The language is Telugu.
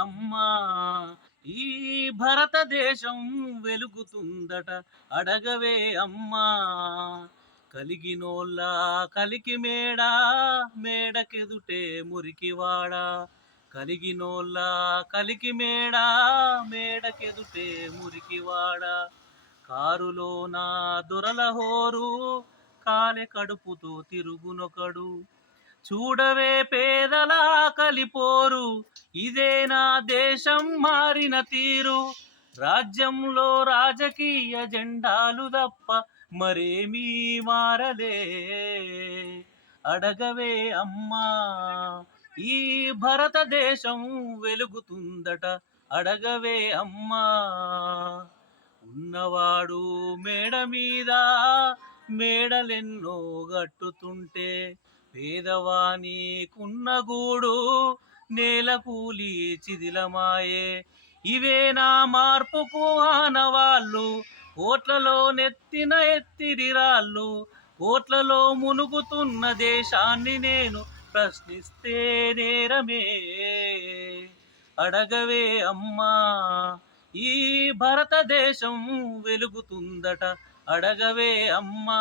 అమ్మా ఈ భారతదేశం వెలుగుతుందట అడగవే అమ్మా కలిగినోళ్ళ కలికి మేడా మేడకెదుటే మురికివాడా కలిగినోళ్ళ కలికి మేడా మేడకెదుటే మురికివాడా కారులోన దొరల హోరు కాలె కడుపుతో తిరుగునొకడు చూడవే పేదల కలిపోరు ఇదే నా దేశం మారిన తీరు రాజ్యంలో రాజకీయ జెండాలు తప్ప మరేమీ మారలే అడగవే అమ్మా ఈ భారతదేశం వెలుగుతుందట అడగవే అమ్మా ఉన్నవాడు మేడ మీద మేడలెన్నో గట్టుతుంటే పేదవాని కున్నగూడు నేల కూలి చిదిలమాయే ఇవే నా మార్పుకు ఆనవాళ్ళు కోట్లలో నెత్తిన ఎత్తిరిరాళ్ళు కోట్లలో మునుగుతున్న దేశాన్ని నేను ప్రశ్నిస్తే నేరమే అడగవే అమ్మా ఈ భారతదేశం వెలుగుతుందట అడగవే అమ్మా